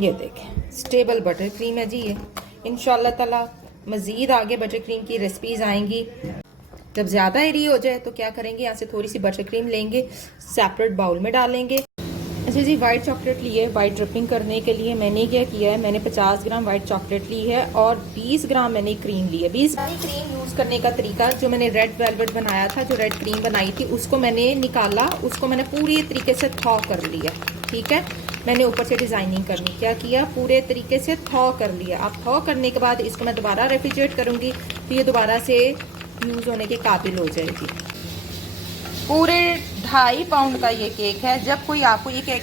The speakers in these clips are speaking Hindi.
ये देखें स्टेबल बटर क्रीम है जी ये। इंशाल्लाह ताला मज़ीद आगे बटर क्रीम की रेसिपीज़ आएंगी। जब ज़्यादा एरी हो जाए तो क्या करेंगे, यहाँ से थोड़ी सी बटर क्रीम लेंगे, सेपरेट बाउल में डालेंगे। अच्छा जी, वाइट चॉकलेट ली है वाइट ड्रिपिंग करने के लिए। मैंने क्या किया है, मैंने 50 ग्राम वाइट चॉकलेट ली है और 20 ग्राम मैंने क्रीम ली है। 20 ग्राम क्रीम यूज़ करने का तरीका, जो मैंने रेड वेलवेट बनाया था, जो रेड क्रीम बनाई थी, उसको मैंने निकाला, उसको मैंने पूरी तरीके से थॉ कर लिया। ठीक है, मैंने ऊपर से डिज़ाइनिंग करनी, क्या किया, पूरे तरीके से थॉ कर लिया। अब थॉ करने के बाद इसको मैं दोबारा रेफ्रिजरेट करूँगी तो ये दोबारा से यूज़ होने के काबिल हो जाएगी। पूरे 2.5 पाउंड का ये केक है। जब कोई आपको ये कहे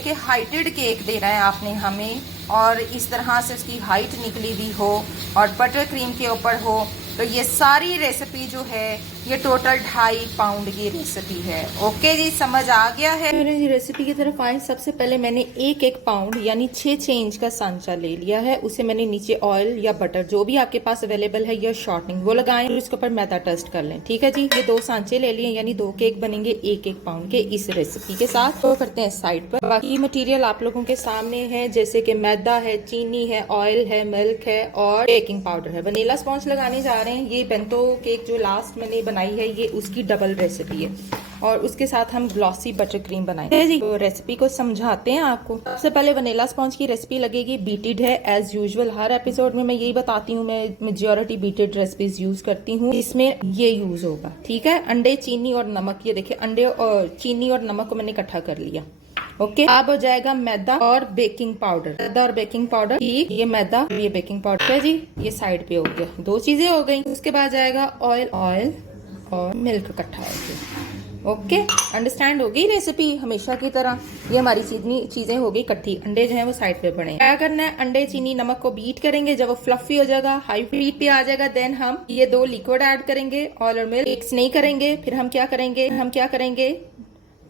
कि हाइटेड केक दे रहा है आपने हमें, और इस तरह से उसकी हाइट निकली हुई हो और बटर क्रीम के ऊपर हो, तो ये सारी रेसिपी जो है ये टोटल 2.5 पाउंड की रेसिपी है। ओके जी, समझ आ गया है। जी रेसिपी की तरफ आए। सबसे पहले मैंने 1 पाउंड यानी 6 इंच का सांचा ले लिया है। उसे मैंने नीचे ऑयल या बटर जो भी आपके पास अवेलेबल है या शॉर्टनिंग वो लगाएं और इसके ऊपर मैदा टस्ट कर लें। ठीक है जी, ये 2 सांचे ले लिए, यानी 2 केक बनेंगे 1 पाउंड के इस रेसिपी के साथ। तो करते हैं साइड पर। बाकी मटीरियल आप लोगों के सामने है, जैसे कि मैदा है, चीनी है, ऑयल है, मिल्क है और बेकिंग पाउडर है। वनीला स्पॉन्ज लगाने जा रहे हैं। ये बेंतो केक जो लास्ट मैंने बनाई है ये उसकी डबल रेसिपी है, और उसके साथ हम ग्लॉसी बटर क्रीम बनाएंगे जी। तो रेसिपी को समझाते हैं आपको। सबसे पहले वनीला स्पॉन्ज की रेसिपी लगेगी। बीटेड है एज यूजुअल, हर एपिसोड में मैं यही बताती हूँ, मैं मेजॉरिटी बीटेड रेसिपीज यूज करती हूँ, इसमें ये यूज होगा। ठीक है, अंडे, चीनी और नमक, ये देखिए अंडे और चीनी और नमक को मैंने इकट्ठा कर लिया। ओके, अब हो जाएगा मैदा और बेकिंग पाउडर। मैदा और बेकिंग पाउडर, ये मैदा, ये बेकिंग पाउडर है जी, ये साइड पे हो गया। 2 चीजें हो गई। उसके बाद जाएगा ऑयल और मिल्क इकट्ठा हो गया। ओके, अंडरस्टैंड हो गई रेसिपी हमेशा की तरह। ये हमारी चीजें हो गई इकट्ठी। अंडे जो है वो साइड पे पड़े। क्या करना है, अंडे, चीनी, नमक को बीट करेंगे। जब वो फ्लफी हो जाएगा, हाई हीट पे आ जाएगा, देन हम ये 2 लिक्विड ऐड करेंगे। ऑयल और मिल्क मिक्स नहीं करेंगे। फिर हम क्या करेंगे,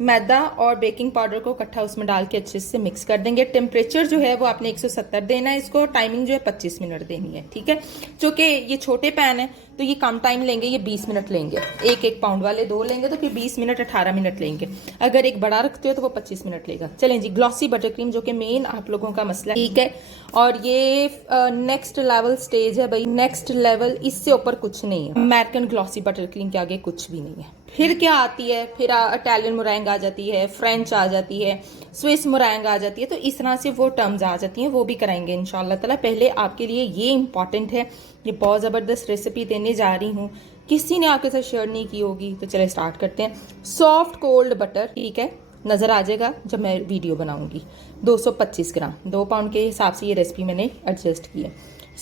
मैदा और बेकिंग पाउडर को इकट्ठा उसमें डाल के अच्छे से मिक्स कर देंगे। टेम्परेचर जो है वो आपने 170 देना है इसको। टाइमिंग जो है 25 मिनट देनी है। ठीक है, चूंकि ये छोटे पैन है तो ये कम टाइम लेंगे, ये 20 मिनट लेंगे। 1 पाउंड वाले 2 लेंगे तो फिर 20 मिनट 18 मिनट लेंगे। अगर एक बड़ा रखते हो तो वो 25 मिनट लेगा। चलें जी, ग्लॉसी बटर क्रीम जो कि मेन आप लोगों का मसला है। ठीक है, और ये नेक्स्ट लेवल स्टेज है भाई, नेक्स्ट लेवल, इससे ऊपर कुछ नहीं है। अमेरिकन ग्लॉसी बटर क्रीम के आगे कुछ भी नहीं है। फिर क्या आती है, फिर इटालियन मोरैंग आ जाती है, फ्रेंच आ जाती है, स्विस मोरैंग आ जाती है। तो इस तरह से वो टर्म्स आ जाती हैं, वो भी कराएंगे इंशाल्लाह ताला। पहले आपके लिए ये इंपॉर्टेंट है, ये बहुत ज़बरदस्त रेसिपी देने जा रही हूँ, किसी ने आपके साथ शेयर नहीं की होगी। तो चले स्टार्ट करते हैं। सॉफ्ट कोल्ड बटर, ठीक है, नज़र आ जाएगा जब मैं वीडियो बनाऊंगी। 225 ग्राम, 2 पाउंड के हिसाब से ये रेसिपी मैंने एडजस्ट की है।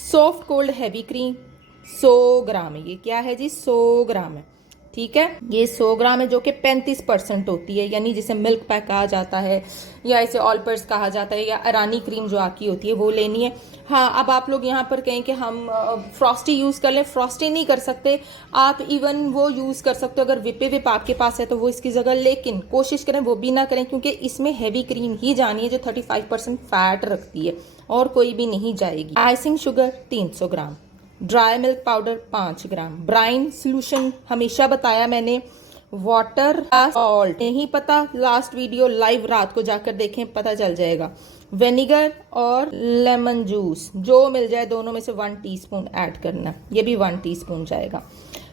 सॉफ्ट कोल्ड हैवी क्रीम 100 ग्राम है। ये क्या है जी, 100 ग्राम है। ठीक है, ये 100 ग्राम है, जो कि 35% होती है, यानी जिसे मिल्क पैक कहा जाता है या इसे ऑलपर्स कहा जाता है, या अरानी क्रीम जो आपकी होती है वो लेनी है। हाँ, अब आप लोग यहाँ पर कहें कि हम फ्रॉस्टी यूज़ कर लें, फ्रॉस्टी नहीं कर सकते आप, इवन वो यूज़ कर सकते हो अगर विप आपके पास है तो वो इसकी जगह, लेकिन कोशिश करें वो भी ना करें, क्योंकि इसमें हैवी क्रीम ही जानी है जो 35% फैट रखती है, और कोई भी नहीं जाएगी। आइसिंग शुगर 300 ग्राम, ड्राई मिल्क पाउडर 5 ग्राम, ब्राइन सोल्यूशन हमेशा बताया मैंने, वाटर, सॉल्ट नहीं पता, लास्ट वीडियो लाइव रात को जाकर देखें, पता चल जाएगा। विनेगर और लेमन जूस जो मिल जाए, दोनों में से 1 टीस्पून ऐड करना, ये भी 1 टीस्पून जाएगा।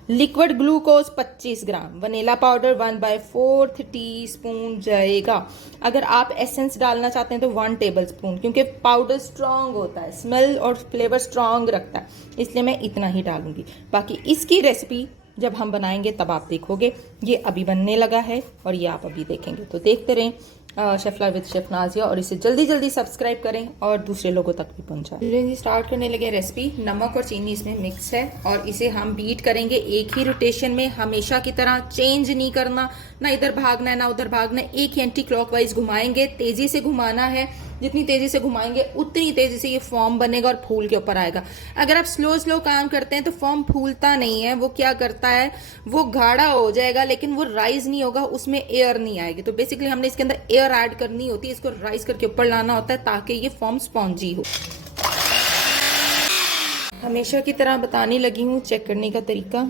लिक्विड ग्लूकोज 25 ग्राम, वनीला पाउडर 1/4 टीस्पून जाएगा। अगर आप एसेंस डालना चाहते हैं तो 1 टेबल स्पून, क्योंकि पाउडर स्ट्रांग होता है, स्मेल और फ्लेवर स्ट्रांग रखता है, इसलिए मैं इतना ही डालूंगी। बाकी इसकी रेसिपी जब हम बनाएंगे तब आप देखोगे। ये अभी बनने लगा है और ये आप अभी देखेंगे, तो देखते रहें chef live with chef Nazia, और इसे जल्दी जल्दी सब्सक्राइब करें और दूसरे लोगों तक भी पहुंचाएं। स्टार्ट करने लगे रेसिपी। नमक और चीनी इसमें मिक्स है और इसे हम बीट करेंगे एक ही रोटेशन में, हमेशा की तरह चेंज नहीं करना, ना इधर भागना है ना उधर भागना है, एक ही एंटी क्लॉकवाइज घुमाएंगे, तेजी से घुमाना है। जितनी तेजी से घुमाएंगे उतनी तेजी से ये फॉर्म बनेगा और फूल के ऊपर आएगा। अगर आप स्लो काम करते हैं तो फॉर्म फूलता नहीं है, वो क्या करता है, वो गाढ़ा हो जाएगा लेकिन वो राइज नहीं होगा, उसमें एयर नहीं आएगी। तो बेसिकली हमने इसके अंदर एयर ऐड करनी होती है, इसको राइज करके ऊपर लाना होता है ताकि ये फॉर्म स्पॉन्जी हो। हमेशा की तरह बताने लगी हूँ चेक करने का तरीका,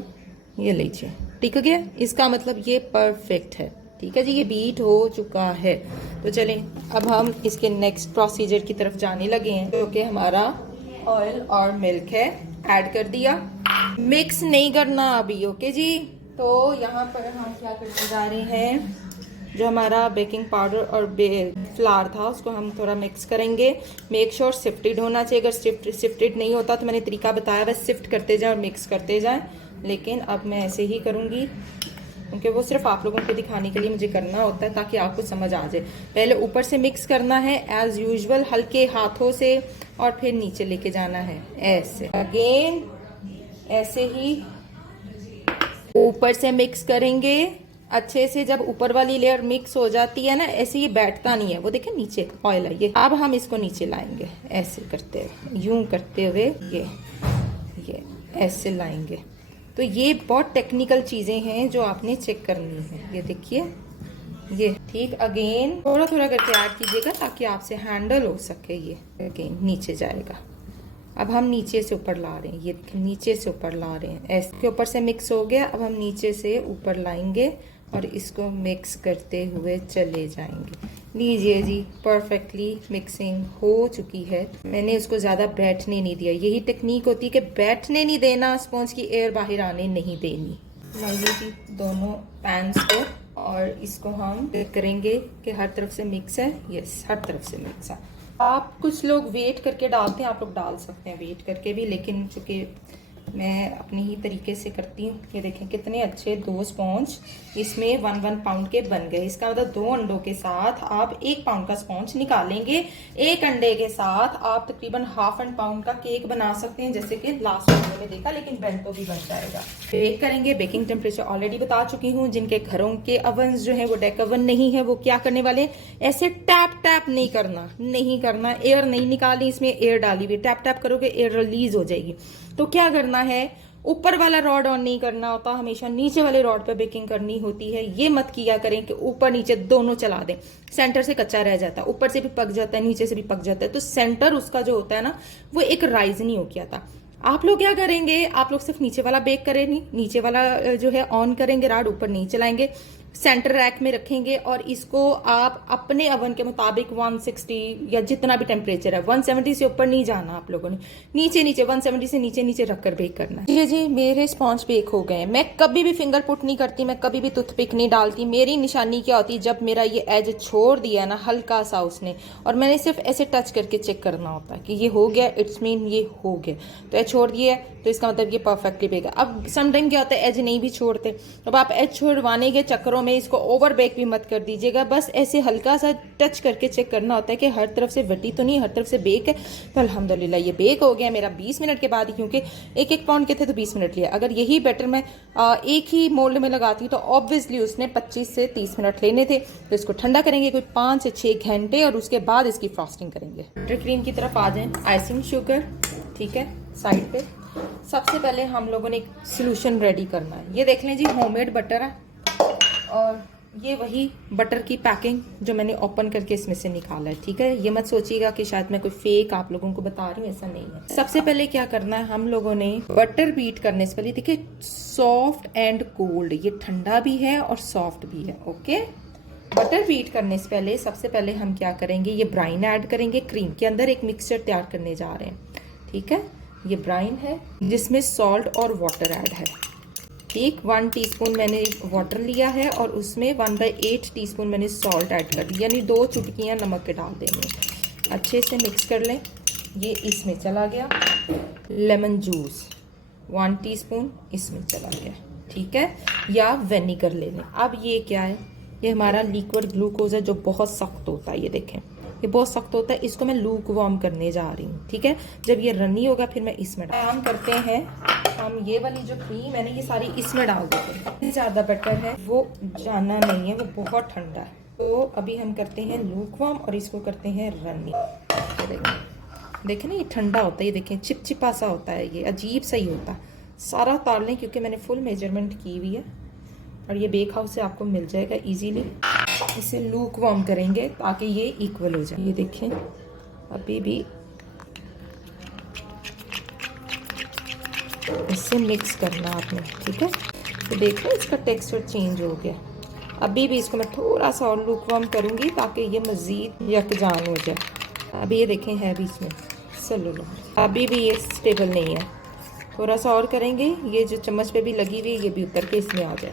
ये लीजिए, ठीक है, इसका मतलब ये परफेक्ट है। ठीक है जी, ये बीट हो चुका है। तो चलें अब हम इसके नेक्स्ट प्रोसीजर की तरफ जाने लगे हैं, जो कि हमारा ऑयल और मिल्क है। ऐड कर दिया, मिक्स नहीं करना अभी, ओके जी। तो यहाँ पर हम क्या करने जा रहे हैं, जो हमारा बेकिंग पाउडर और फ्लावर था उसको हम थोड़ा मिक्स करेंगे। मेक श्योर सिफ्टेड होना चाहिए, अगर सिफ्टेड नहीं होता तो मैंने तरीका बताया बस सिफ्ट करते जाए और मिक्स करते जाएं, लेकिन अब मैं ऐसे ही करूँगी क्योंकि वो सिर्फ आप लोगों को दिखाने के लिए मुझे करना होता है ताकि आपको समझ आ जाए। पहले ऊपर से मिक्स करना है एज यूजुअल हल्के हाथों से, और फिर नीचे लेके जाना है ऐसे। अगेन ऐसे ही ऊपर से मिक्स करेंगे अच्छे से। जब ऊपर वाली लेयर मिक्स हो जाती है ना, ऐसे ये बैठता नहीं है, वो देखें नीचे ऑयल है ये। अब हम इसको नीचे लाएंगे ऐसे करते हुए, यूं करते हुए ये ऐसे लाएंगे। तो ये बहुत टेक्निकल चीजें हैं जो आपने चेक करनी है। ये देखिए ये ठीक। अगेन थोड़ा थोड़ा करके ऐड कीजिएगा ताकि आपसे हैंडल हो सके। ये अगेन नीचे जाएगा। अब हम नीचे से ऊपर ला रहे हैं, ये नीचे से ऊपर ला रहे हैं, ऐसे के ऊपर से मिक्स हो गया। अब हम नीचे से ऊपर लाएंगे और इसको मिक्स करते हुए चले जाएंगे। लीजिए जी, परफेक्टली मिक्सिंग हो चुकी है। मैंने उसको ज़्यादा बैठने नहीं दिया, यही टेक्निक होती है कि बैठने नहीं देना, स्पॉन्ज की एयर बाहर आने नहीं देनी। लाइए जी दोनों पैन्स को, और इसको हम चेक करेंगे कि हर तरफ से मिक्स है। यस, हर तरफ से मिक्स है। आप कुछ लोग वेट करके डालते हैं, आप लोग डाल सकते हैं वेट करके भी, लेकिन चूँकि मैं अपने ही तरीके से करती हूँ। ये देखें कितने अच्छे 2 स्पॉन्ज इसमें 1 पाउंड के बन गए। इसका मतलब 2 अंडों के साथ आप 1 पाउंड का स्पॉन्ज निकालेंगे। 1 अंडे के साथ आप तकरीबन ½ पाउंड का केक बना सकते हैं, जैसे कि लास्ट वीडियो में देखा, लेकिन बेंटो भी बन जाएगा। बेक करेंगे, बेकिंग टेम्परेचर ऑलरेडी बता चुकी हूँ। जिनके घरों के ओवन जो है वो डेक ओवन नहीं है, वो क्या करने वाले, ऐसे टैप टैप नहीं करना, एयर नहीं निकाली, इसमें एयर डाली हुई। टैप टैप करोगे एयर रिलीज हो जाएगी। तो क्या करना है, ऊपर वाला रॉड ऑन नहीं करना होता, हमेशा नीचे वाले रॉड पे बेकिंग करनी होती है। ये मत किया करें कि ऊपर नीचे दोनों चला दें, सेंटर से कच्चा रह जाता है, ऊपर से भी पक जाता है, नीचे से भी पक जाता है। तो सेंटर उसका जो होता है ना, वो एक राइज नहीं हो गया था। आप लोग क्या करेंगे, आप लोग सिर्फ नीचे वाला बेक करें, नहीं नीचे वाला जो है ऑन करेंगे, रॉड ऊपर नहीं चलाएंगे, सेंटर रैक में रखेंगे, और इसको आप अपने ओवन के मुताबिक 160 या जितना भी टेम्परेचर है, 170 से ऊपर नहीं जाना आप लोगों ने, नीचे 170 से नीचे रखकर बेक करना है। जी मेरे स्पॉन्ज बेक हो गए। मैं कभी भी फिंगर पुट नहीं करती, मैं कभी भी टूथपिक नहीं डालती। मेरी निशानी क्या होती है, जब मेरा ये एज छोड़ दिया ना हल्का सा उसने, और मैंने सिर्फ ऐसे टच करके चेक करना होता है कि ये हो गया, इट्स मीन ये हो गया। तो एज छोड़ दिया तो इसका मतलब ये परफेक्टली बेक है। अब समटाइम क्या होता है, एज नहीं भी छोड़ते, अब आप एज छोड़वाने के चक्करों में इसको ओवर बेक भी मत कर दीजिएगा। बस ऐसे हल्का सा टच करके चेक करना होता है कि हर तरफ से वटी तो नहीं, हर तरफ से बेक है। तो अल्हम्दुलिल्लाह ये बेक हो गया मेरा 20 मिनट के बाद ही, क्योंकि 1 पाउंड के थे तो 20 मिनट लिया। अगर यही बैटर मैं एक ही मोल्ड में लगाती तो ऑब्वियसली उसने 25 से 30 मिनट लेने थे। तो इसको ठंडा करेंगे कोई 5 से 6 घंटे, और उसके बाद इसकी फ्रॉस्टिंग करेंगे। बटर क्रीम की तरफ आ जाएं, आइसिंग शुगर ठीक है साइड पे। सबसे पहले हम लोगों ने एक सोल्यूशन रेडी करना है। ये देख लें जी, होममेड बटर है, और ये वही बटर की पैकिंग जो मैंने ओपन करके इसमें से निकाला है। ठीक है, ये मत सोचिएगा कि शायद मैं कोई फेक आप लोगों को बता रही हूँ, ऐसा नहीं है। सबसे पहले क्या करना है, हम लोगों ने बटर बीट करने से पहले देखिए सॉफ्ट एंड कोल्ड, ये ठंडा भी है और सॉफ्ट भी है। ओके, बटर बीट करने से पहले सबसे पहले हम क्या करेंगे, ये ब्राइन ऐड करेंगे क्रीम के अंदर। एक मिक्सचर तैयार करने जा रहे हैं। ठीक है, ये ब्राइन है जिसमें सॉल्ट और वाटर ऐड है। ठीक, 1 टीस्पून मैंने वाटर लिया है और उसमें 1/8 टीस्पून मैंने सॉल्ट ऐड कर दी, यानी 2 चुटकियाँ नमक के डाल देंगे। अच्छे से मिक्स कर लें। ये इसमें चला गया। लेमन जूस 1 टीस्पून इसमें चला गया। ठीक है, या विनेगर ले लें। अब ये क्या है, ये हमारा लिक्विड ग्लूकोज है जो बहुत सख्त होता है। ये देखें, ये बहुत सख्त होता है, इसको मैं लूक वार्म करने जा रही हूँ। ठीक है, जब ये रनी होगा फिर मैं इसमें काम करते हैं। हम ये वाली जो क्रीम है ना, ये सारी इसमें डाल देते हैं। ज़्यादा बटर है वो जाना नहीं है, वो बहुत ठंडा है। तो अभी हम करते हैं लूक वार्म और इसको करते हैं रनी। देखें ना, ये ठंडा होता है, ये देखें चिपचिपा सा होता है, ये अजीब सा ही होता है। सारा उतार लें क्योंकि मैंने फुल मेजरमेंट की हुई है, और ये बेक हाउस से आपको मिल जाएगा इजीली। इसे लूक वार्म करेंगे ताकि ये इक्वल हो जाए। ये देखें, अभी भी इससे मिक्स करना आपने। ठीक है, तो देखो इसका टेक्सचर चेंज हो गया। अभी भी इसको मैं थोड़ा सा और लूकवार्म करूँगी ताकि ये मज़ीद यकजान हो जाए। अभी ये देखें है भी इसमें सेलुलोज, अभी भी ये स्टेबल नहीं है। थोड़ा सा और करेंगे, ये जो चम्मच पे भी लगी हुई ये भी उतर के इसमें आ जाए।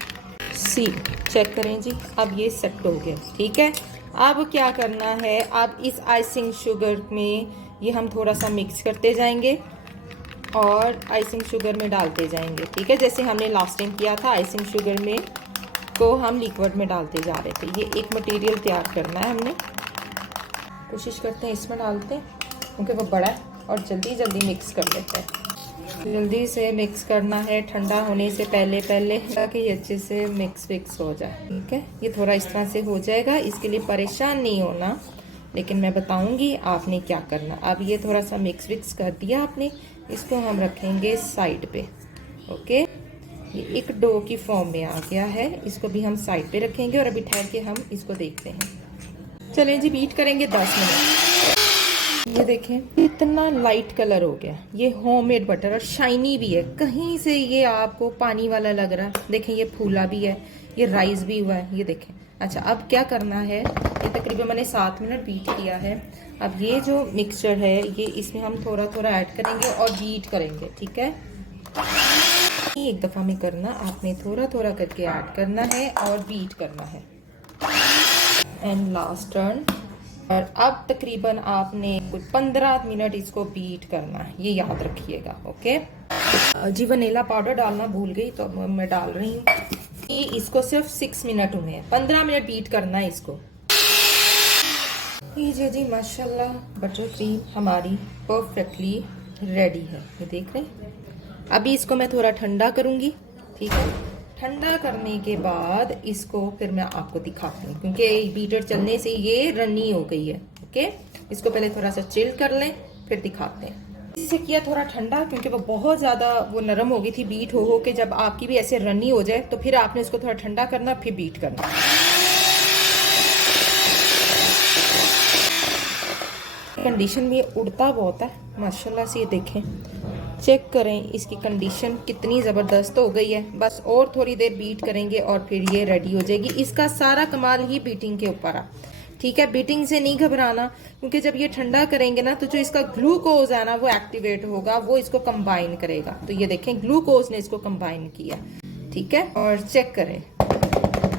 सी चेक करें जी, अब ये सेट हो गया। ठीक है, अब क्या करना है, अब इस आइसिंग शुगर में ये हम थोड़ा सा मिक्स करते जाएंगे और आइसिंग शुगर में डालते जाएंगे। ठीक है, जैसे हमने लास्ट टाइम किया था, आइसिंग शुगर में को हम लिक्विड में डालते जा रहे थे। ये एक मटेरियल तैयार करना है हमने, कोशिश करते हैं इसमें डालते हैं क्योंकि वो बड़ा है और जल्दी जल्दी मिक्स कर लेते हैं। जल्दी से मिक्स करना है ठंडा होने से पहले ताकि ये अच्छे से मिक्स हो जाए। ठीक है, ये थोड़ा इस तरह से हो जाएगा, इसके लिए परेशान नहीं होना, लेकिन मैं बताऊंगी आपने क्या करना। अब ये थोड़ा सा मिक्स कर दिया आपने, इसको हम रखेंगे साइड पे। ओके, ये एक डो की फॉर्म में आ गया है, इसको भी हम साइड पे रखेंगे और अभी ठहर के हम इसको देखते हैं। चलें जी, बीट करेंगे 10 मिनट। ये देखें इतना लाइट कलर हो गया, ये होममेड बटर और शाइनी भी है, कहीं से ये आपको पानी वाला लग रहा है। देखें ये फूला भी है, ये राइस भी हुआ है, ये देखें। अच्छा, अब क्या करना है, ये तकरीबन मैंने 7 मिनट बीट किया है। अब ये जो मिक्सचर है ये इसमें हम थोड़ा थोड़ा ऐड करेंगे और बीट करेंगे। ठीक है, एक दफ़ा में करना, आपने थोड़ा थोड़ा करके ऐड करना है और बीट करना है। And last turn. और अब तकरीबन आपने कुछ 15 मिनट इसको बीट करना है, ये याद रखिएगा। ओके जी, वनीला पाउडर डालना भूल गई तो मैं डाल रही हूँ। इसको सिर्फ 6 मिनट हुए हैं, 15 मिनट बीट करना है इसको। लीजिए जी, माशाल्लाह बटर क्रीम हमारी परफेक्टली रेडी है, ये देख रहे हैं। अभी इसको मैं थोड़ा ठंडा करूँगी। ठीक है, ठंडा करने के बाद इसको फिर मैं आपको दिखाती हूँ क्योंकि बीटर चलने से ये रनी हो गई है। ओके, इसको पहले थोड़ा सा चिल कर लें फिर दिखाते हैं। इसे किया थोड़ा ठंडा क्योंकि वो बहुत ज़्यादा वो नरम हो गई थी बीट हो के। जब आपकी भी ऐसे रनी हो जाए तो फिर आपने इसको थोड़ा ठंडा करना, फिर बीट करना। कंडीशन में उड़ता बहुत है माशाल्लाह से, ये देखें, चेक करें इसकी कंडीशन कितनी ज़बरदस्त हो गई है। बस और थोड़ी देर बीट करेंगे और फिर ये रेडी हो जाएगी। इसका सारा कमाल ही बीटिंग के ऊपर है। ठीक है, बीटिंग से नहीं घबराना क्योंकि जब ये ठंडा करेंगे ना तो जो इसका ग्लूकोज है ना वो एक्टिवेट होगा, वो इसको कंबाइन करेगा। तो ये देखें ग्लूकोज ने इसको कंबाइन किया। ठीक है, और चेक करें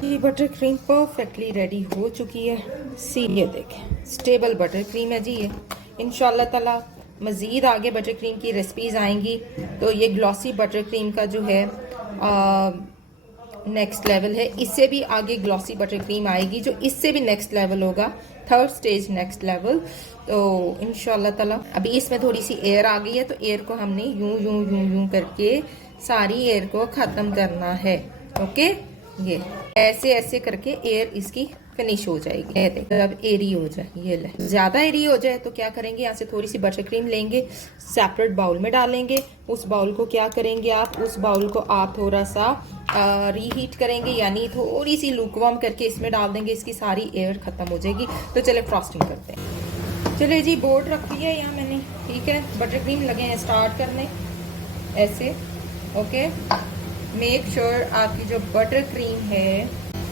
ये बटर क्रीम परफेक्टली रेडी हो चुकी है। सी ये देखें, स्टेबल बटर क्रीम है जी ये। इंशाल्लाह ताला मज़ीद आगे बटर क्रीम की रेसिपीज़ आएंगी तो ये ग्लॉसी बटर क्रीम का जो है नेक्स्ट लेवल है। इससे भी आगे ग्लॉसी बटर क्रीम आएगी जो इससे भी नेक्स्ट लेवल होगा, 3rd स्टेज नेक्स्ट लेवल। तो इंशाल्लाह ताला अभी इसमें थोड़ी सी एयर आ गई है तो एयर को हमने यूं यूं यूं यूं करके सारी एयर को ख़त्म करना है। ओके, ये ऐसे ऐसे करके एयर इसकी फिनिश हो जाएगी। ये देखो, अब एरी हो जाए, ये ले, ज्यादा एरी हो जाए तो क्या करेंगे, यहाँ से थोड़ी सी बटर क्रीम लेंगे, सेपरेट बाउल में डालेंगे। उस बाउल को क्या करेंगे आप, उस बाउल को आप थोड़ा सा रीहीट करेंगे, यानी थोड़ी सी लूकवार्म करके इसमें डाल देंगे, इसकी सारी एयर खत्म हो जाएगी। तो चले फ्रॉस्टिंग करते हैं। चले जी, बोर्ड रखी है यहाँ मैंने। ठीक है, बटर क्रीम लगे हैं स्टार्ट करने ऐसे। ओके, मेक श्योर आपकी जो बटर क्रीम है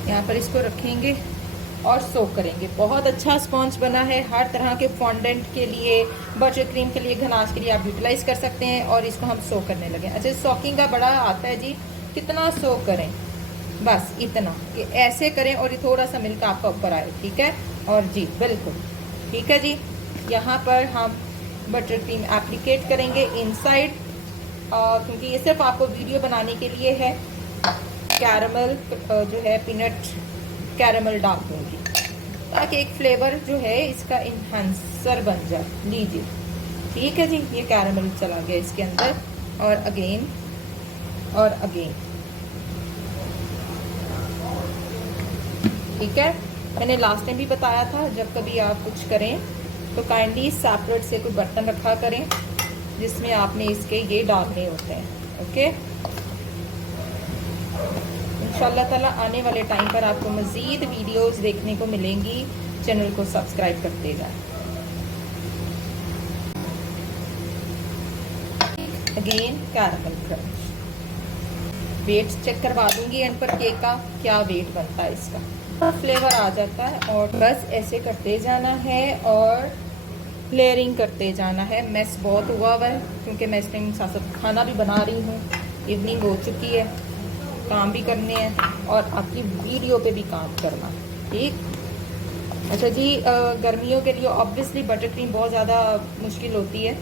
यहाँ पर इसको रखेंगे और सोक करेंगे। बहुत अच्छा स्पॉन्ज बना है, हर तरह के फॉन्डेंट के लिए, बटर क्रीम के लिए, गनाश के लिए आप यूटिलाइज कर सकते हैं। और इसको हम सोक करने लगे। अच्छा, सोकिंग का बड़ा आता है जी, कितना सोक करें, बस इतना कि ऐसे करें और ये थोड़ा सा मिल्क आपका ऊपर आए। ठीक है, और जी बिल्कुल ठीक है जी। यहाँ पर हम बटर क्रीम एप्लीकेट करेंगे इनसाइड, क्योंकि ये सिर्फ आपको वीडियो बनाने के लिए है। कैरमल जो है पीनट कैरमल डाल दूँगी ताकि एक फ्लेवर जो है इसका इन्हांसर बन जाए। लीजिए, ठीक है जी, ये कैरमल चला गया इसके अंदर। और अगेन और अगेन। ठीक है, मैंने लास्ट टाइम भी बताया था जब कभी आप कुछ करें तो काइंडली सेपरेट से कोई बर्तन रखा करें जिसमें आपने इसके ये डालने होते हैं। ओके, इंशाल्लाह ताला आने वाले टाइम पर आपको मज़ीद वीडियोस देखने को मिलेंगी। चैनल को सब्सक्राइब करते जाएं। Again caramel crunch, weight check करवा दूंगी एंड पर केक का क्या वेट बनता है इसका, फ्लेवर आ जाता है। और बस ऐसे करते जाना है और लेयरिंग करते जाना है। मेस बहुत हुआ है क्योंकि मैं इस टाइम साथ साथ खाना भी बना रही हूँ, इवनिंग हो चुकी है, काम भी करने हैं और आपकी वीडियो पे भी काम करना, ठीक। अच्छा जी, गर्मियों के लिए ऑब्वियसली बटर क्रीम बहुत ज़्यादा मुश्किल होती है।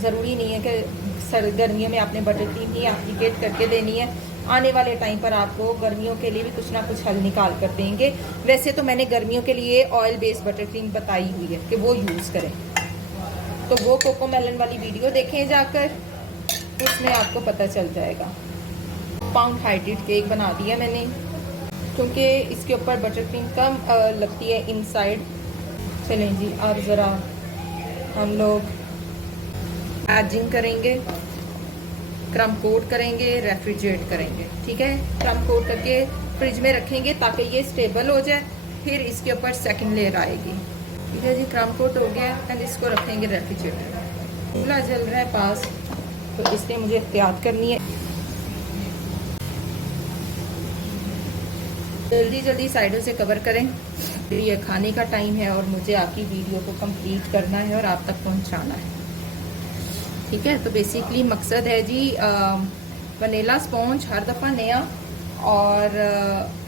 ज़रूरी नहीं है कि गर्मियों में आपने बटर क्रीम ही एप्लीकेट करके देनी है। आने वाले टाइम पर आपको गर्मियों के लिए भी कुछ ना कुछ हल निकाल कर देंगे। वैसे तो मैंने गर्मियों के लिए ऑयल बेस्ड बटर क्रीम बताई हुई है कि वो यूज़ करें, तो वो कोको मेलन वाली वीडियो देखें जाकर, उसमें आपको पता चल जाएगा। पाउंड हाइड्रेट केक बना दिया मैंने क्योंकि इसके ऊपर बटर क्रीम कम लगती है इनसाइड। चलें जी, अब ज़रा हम लोग एजिंग करेंगे, क्रम कोट करेंगे, रेफ्रिजरेट करेंगे, ठीक है। क्रम कोट करके फ्रिज में रखेंगे ताकि ये स्टेबल हो जाए, फिर इसके ऊपर सेकंड लेयर आएगी, ठीक है जी। क्रम कोट हो गया एंड इसको रखेंगे रेफ्रिजरेटर। चूल्हा जल रहा है पास, तो इसलिए मुझे एहतियात करनी है। जल्दी जल्दी साइडों से कवर करें, ये खाने का टाइम है और मुझे आपकी वीडियो को कंप्लीट करना है और आप तक पहुंचाना है, ठीक है। तो बेसिकली मकसद है जी वनीला स्पॉन्ज हर दफ़ा नया और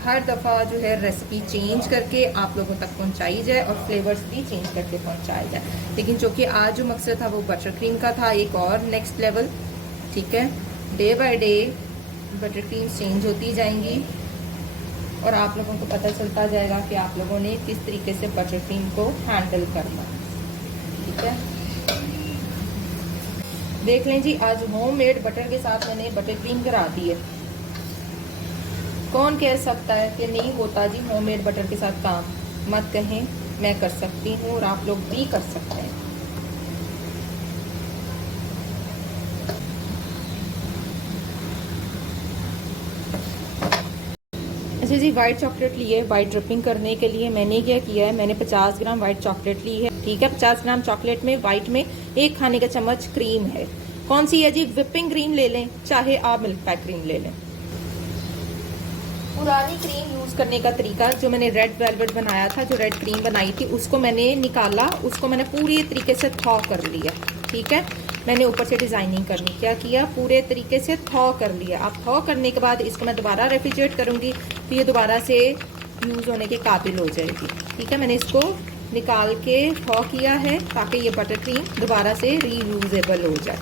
हर दफ़ा जो है रेसिपी चेंज करके आप लोगों तक पहुंचाई जाए और फ्लेवर्स भी चेंज करके पहुंचाया जाए। लेकिन चूँकि आज जो मकसद था वो बटर क्रीम का था, एक और नेक्स्ट लेवल, ठीक है। Day by day butter cream change होती जाएंगी और आप लोगों को पता चलता जाएगा कि आप लोगों ने किस तरीके से बटर क्रीम को हैंडल करना, ठीक है। देख लें जी, आज होममेड बटर के साथ मैंने बटर क्रीम करा दी है। कौन कह सकता है कि नहीं होता जी होममेड बटर के साथ काम? मत कहें, मैं कर सकती हूँ और आप लोग भी कर सकते हैं। अच्छा जी, वाइट चॉकलेट ली है वाइट ड्रिपिंग करने के लिए। मैंने क्या किया है, मैंने 50 ग्राम वाइट चॉकलेट ली है, ठीक है। 50 ग्राम चॉकलेट में वाइट में 1 खाने का चम्मच क्रीम है। कौन सी है जी? व्हिपिंग क्रीम ले लें, चाहे आप मिल्क पैक क्रीम ले लें। पुरानी क्रीम यूज़ करने का तरीका, जो मैंने रेड वेलवेट बनाया था, जो रेड क्रीम बनाई थी, उसको मैंने निकाला, उसको मैंने पूरी तरीके से थॉ कर लिया, ठीक है। मैंने ऊपर से डिज़ाइनिंग करनी, क्या किया, पूरे तरीके से थॉ कर लिया। अब थॉ करने के बाद इसको मैं दोबारा रेफ्रिजरेट करूँगी तो ये दोबारा से यूज़ होने के काबिल हो जाएगी, ठीक है। मैंने इसको निकाल के थॉ किया है ताकि ये बटर क्रीम दोबारा से रीयूजेबल हो जाए।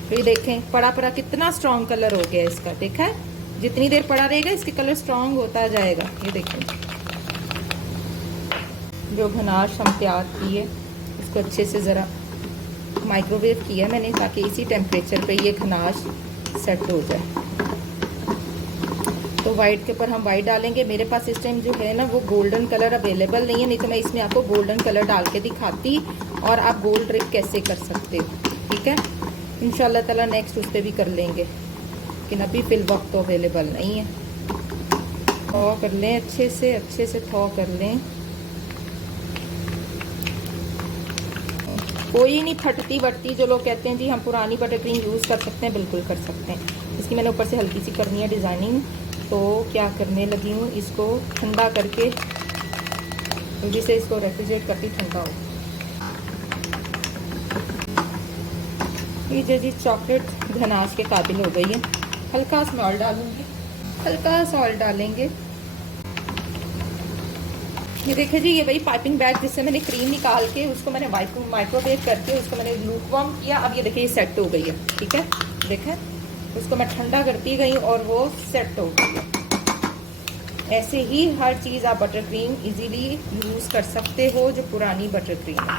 तो ये देखें, पड़ा पड़ा कितना स्ट्रॉन्ग कलर हो गया इसका, देखा है। जितनी देर पड़ा रहेगा इसके कलर स्ट्रॉन्ग होता जाएगा। ये देखें, जो गनाश हम तैयार किए इसको अच्छे से ज़रा माइक्रोवेव किया मैंने ताकि इसी टेम्परेचर पे ये गनाश सेट हो जाए। तो वाइट के ऊपर हम वाइट डालेंगे। मेरे पास इस टाइम जो है ना वो गोल्डन कलर अवेलेबल नहीं है, नहीं तो मैं इसमें आपको गोल्डन कलर डाल के दिखाती और आप गोल्ड ड्रिप कैसे कर सकते हो, ठीक है। इंशाल्लाह ताला नेक्स्ट उस पर भी कर लेंगे, लेकिन अभी फिल वक्त तो अवेलेबल नहीं है। थॉ कर लें अच्छे से थॉ कर लें। कोई नहीं फटती बटती, जो लोग कहते हैं जी हम पुरानी बटर क्रीम यूज़ कर सकते हैं, बिल्कुल कर सकते हैं। इसकी मैंने ऊपर से हल्की सी करनी है डिज़ाइनिंग, तो क्या करने लगी हूँ, इसको ठंडा करके जल्दी से इसको रेफ्रिजरेट करके ठंडा हो। ये जी चॉकलेट गनाश के काबिल हो गई है। हल्का सॉल्ट डालूंगी, हल्का सॉल्ट डालेंगे। ये देखिए जी, ये वही पाइपिंग बैग जिससे मैंने क्रीम निकाल के उसको मैंने माइक्रोवेव करके उसको मैंने लूकवार्म किया। अब ये देखिए ये सेट हो गई है, ठीक है। देखें, उसको मैं ठंडा करती गई और वो सेट हो गई है। ऐसे ही हर चीज़ आप बटर क्रीम इजीली यूज़ कर सकते हो जो पुरानी बटर क्रीम है।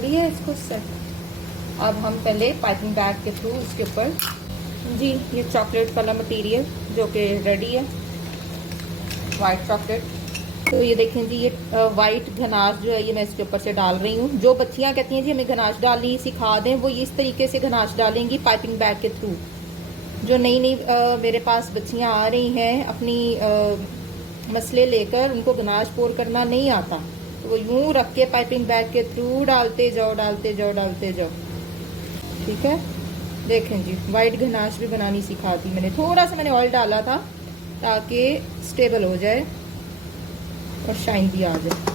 लिया इसको सेट। अब हम पहले पाइपिंग बैग के थ्रू इसके ऊपर जी ये चॉकलेट वाला मटेरियल जो कि रेडी है, वाइट चॉकलेट। तो ये देखें जी, ये वाइट गनाश जो है ये मैं इसके ऊपर से डाल रही हूँ। जो बच्चियाँ कहती हैं जी हमें गनाश डालनी सिखा दें, वो इस तरीके से गनाश डालेंगी पाइपिंग बैग के थ्रू। जो नई नई मेरे पास बच्चियाँ आ रही हैं अपनी मसले लेकर, उनको गनाश पोर करना नहीं आता, तो वो यूँ रख के पाइपिंग बैग के थ्रू डालते जाओ, ठीक है। देखें जी, वाइट गनाश भी बनानी सिखा दी मैंने। थोड़ा सा मैंने ऑयल डाला था ताकि स्टेबल हो जाए और शाइन भी आ जाए।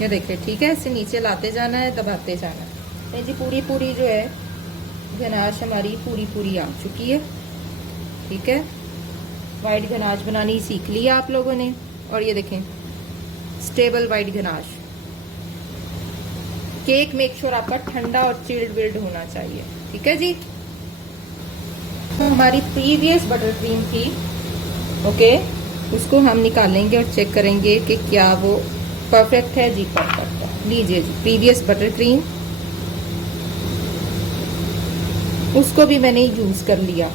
ये देखिए, ठीक है, इसे नीचे लाते जाना है, दबाते जाना है। जी पूरी पूरी जो है गनाश हमारी पूरी पूरी आ चुकी है। ठीक है, वाइट गनाश बनानी सीख लिया आप लोगों ने। और ये देखें, stable white ganache. Cake make sure आपका ठंडा और चिल्ड विल्ड होना चाहिए। ठीक है जी। तो हमारी प्रीवियस बटर क्रीम थी, ओके, उसको हम निकालेंगे और चेक करेंगे कि क्या वो परफेक्ट है। जी परफेक्ट है। लीजिए जी, प्रीवियस बटर क्रीम, उसको भी मैंने यूज़ कर लिया।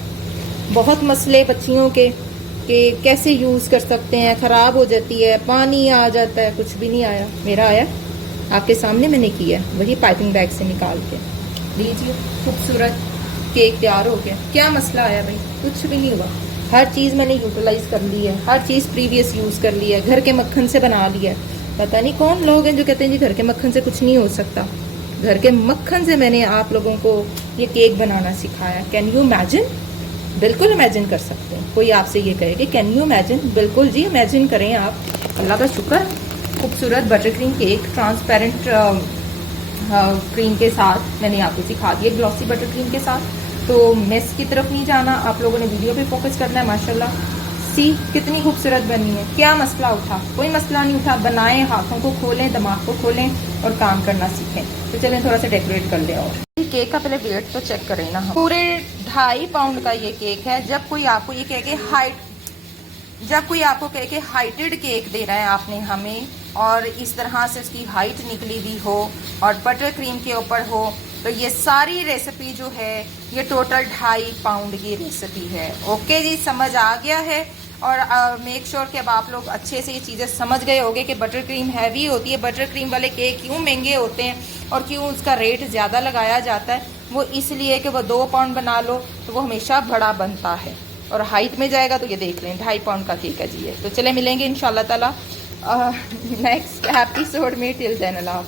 बहुत मसले बच्चियों के कि कैसे यूज़ कर सकते हैं, ख़राब हो जाती है, पानी आ जाता है। कुछ भी नहीं आया, मेरा आया आपके सामने मैंने किया, वही पाइपिंग बैग से निकाल के। लीजिए, खूबसूरत केक तैयार हो गया। क्या मसला आया भाई? कुछ भी नहीं हुआ। हर चीज़ मैंने यूटिलाइज कर ली है, हर चीज़ प्रीवियस यूज़ कर ली है, घर के मक्खन से बना लिया है। पता नहीं कौन लोग हैं जो कहते हैं जी घर के मक्खन से कुछ नहीं हो सकता। घर के मक्खन से मैंने आप लोगों को ये केक बनाना सिखाया। Can you imagine? बिल्कुल इमेजिन कर सकते हैं। कोई आपसे ये कहे कि कैन यू इमेजिन, बिल्कुल जी इमेजिन करें आप। अल्लाह का शुक्र, खूबसूरत butter cream cake transparent cream के साथ मैंने आपको सिखा दिया, ग्लॉसी बटर क्रीम के साथ। तो मेस की तरफ नहीं जाना, आप लोगों ने वीडियो पे फोकस करना है। माशाल्लाह सी कितनी खूबसूरत बनी है। क्या मसला उठा? कोई मसला नहीं उठा। बनाएं, हाथों को खोलें, दिमाग को खोलें और काम करना सीखें। तो चलें थोड़ा सा डेकोरेट कर लें। और केक का पहले वेट तो चेक करें ना हम। पूरे 2.5 पाउंड का ये केक है। जब कोई आपको ये कहे कि हाइटेड केक दे रहा है आपने हमें, और इस तरह से उसकी हाइट निकली हुई हो और बटर क्रीम के ऊपर हो, तो ये सारी रेसिपी जो है ये टोटल 2.5 पाउंड की रेसिपी है। ओके जी, समझ आ गया है। और मेक श्योर कि अब आप लोग अच्छे से ये चीज़ें समझ गए होंगे कि बटर क्रीम हैवी होती है। बटर क्रीम वाले केक क्यों महंगे होते हैं और क्यों उसका रेट ज़्यादा लगाया जाता है। वो इसलिए कि वो 2 पाउंड बना लो तो वो हमेशा बड़ा बनता है, और हाइट में जाएगा तो ये देख लें 2.5 पाउंड का केक है जी ये। तो चले मिलेंगे इंशाल्लाह ताला नेक्स्ट एपिसोड में। टिल देन अल्लाह।